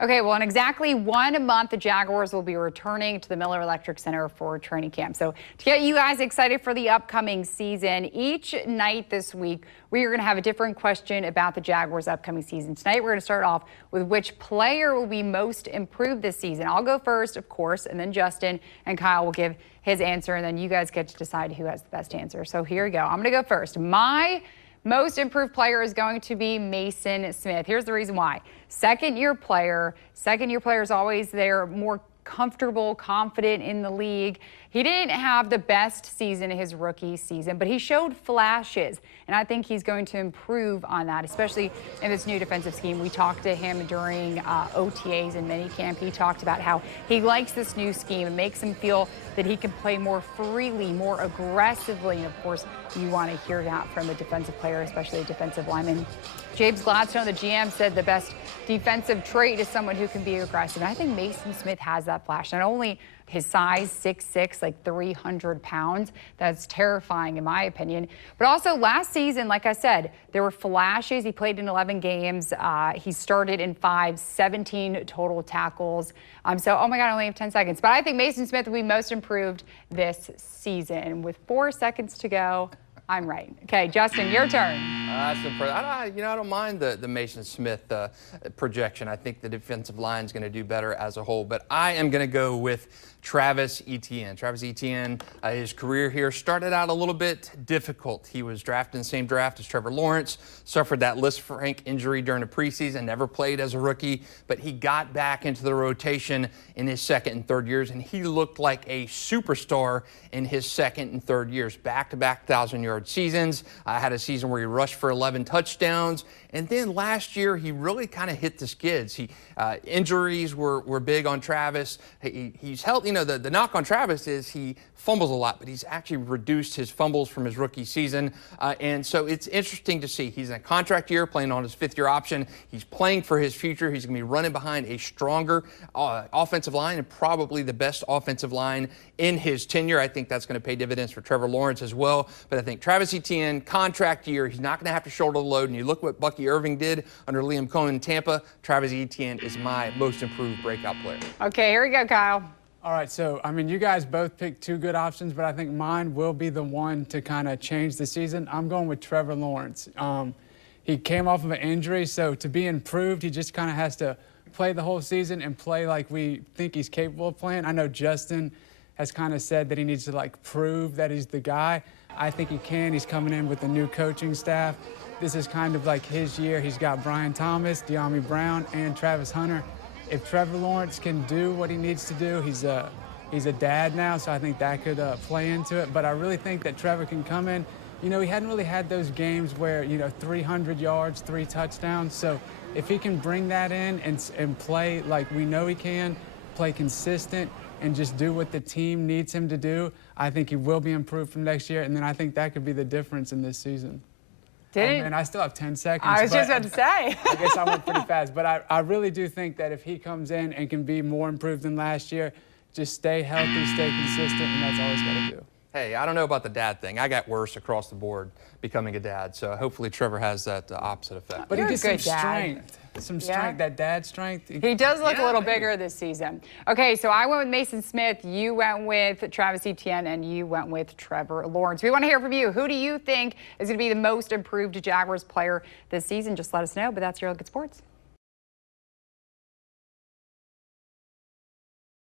Okay, well, in exactly 1 month, the Jaguars will be returning to the Miller Electric Center for training camp. So to get you guys excited for the upcoming season, each night this week, we are going to have a different question about the Jaguars' upcoming season. Tonight, we're going to start off with which player will be most improved this season. I'll go first, of course, and then Justin and Kyle will give his answer, and then you guys get to decide who has the best answer. So here we go. I'm going to go first. My most improved player is going to be Maason Smith. Here's the reason why. Second-year player is always there, more comfortable, confident in the league. He didn't have the best season his rookie season, but he showed flashes, and I think he's going to improve on that, especially in this new defensive scheme. We talked to him during OTAs and minicamp. He talked about how he likes this new scheme. It makes him feel that he can play more freely, more aggressively, and of course, you want to hear that from a defensive player, especially a defensive lineman. James Gladstone, the GM, said the best defensive trait is someone who can be aggressive. And I think Maason Smith has that flash. Not only his size, 6'6", like 300 pounds. That's terrifying in my opinion. But also last season, like I said, there were flashes. He played in 11 games. He started in 5, 17 total tackles. So, oh my God, I only have 10 seconds. But I think Maason Smith will be most improved this season. With 4 seconds to go, I'm right. Okay, Justin, your turn. That's impressive. I don't mind the Maason Smith projection. I think the defensive line is going to do better as a whole, but I am going to go with Travis Etienne. Travis Etienne, his career here started out a little bit difficult. He was drafted in the same draft as Trevor Lawrence, suffered that Lisfranc injury during the preseason, never played as a rookie, but he got back into the rotation in his second and third years, and he looked like a superstar in his second and third years. Back-to-back 1,000-yard seasons. Had a season where he rushed for 11 touchdowns. And then last year, he really kind of hit the skids. Injuries were big on Travis. He's healthy. You know, the knock on Travis is he fumbles a lot, but he's actually reduced his fumbles from his rookie season. And so it's interesting to see. He's in a contract year, playing on his 5th-year option. He's playing for his future. He's going to be running behind a stronger offensive line and probably the best offensive line in his tenure. I think that's going to pay dividends for Trevor Lawrence as well. But I think Travis Etienne, contract year, he's not going to have to shoulder the load. And you look what Bucky Irving did under Liam Cohen in Tampa. Travis Etienne is my most improved breakout player. Okay, here we go, Kyle. All right, so, I mean, you guys both picked 2 good options, but I think mine will be the one to kind of change the season. I'm going with Trevor Lawrence. He came off of an injury, so to be improved, he just kind of has to play the whole season and play like we think he's capable of playing. I know Justin has kind of said that he needs to, like, prove that he's the guy. I think he can. He's coming in with a new coaching staff. This is kind of like his year. He's got Brian Thomas, De'Ami Brown, and Travis Hunter. If Trevor Lawrence can do what he needs to do, he's a dad now, so I think that could play into it. But I really think that Trevor can come in. You know, he hadn't really had those games where, 300 yards, 3 touchdowns. So if he can bring that in and play like we know he can, play consistent, and just do what the team needs him to do, I think he will be improved from next year. And then I think that could be the difference in this season. And I still have 10 seconds. I was just about to say. I guess I went pretty fast. But I really do think that if he comes in and can be more improved than last year, just stay healthy, stay consistent, and that's all he's got to do. Hey, I don't know about the dad thing. I got worse across the board becoming a dad, so hopefully Trevor has that opposite effect. But You're he a gets good some dad. strength. Some strength, that dad strength. He does look a little bigger this season. Okay, so I went with Maason Smith, you went with Travis Etienne, and you went with Trevor Lawrence. We want to hear from you. Who do you think is going to be the most improved Jaguars player this season? Just let us know, but that's your look at sports.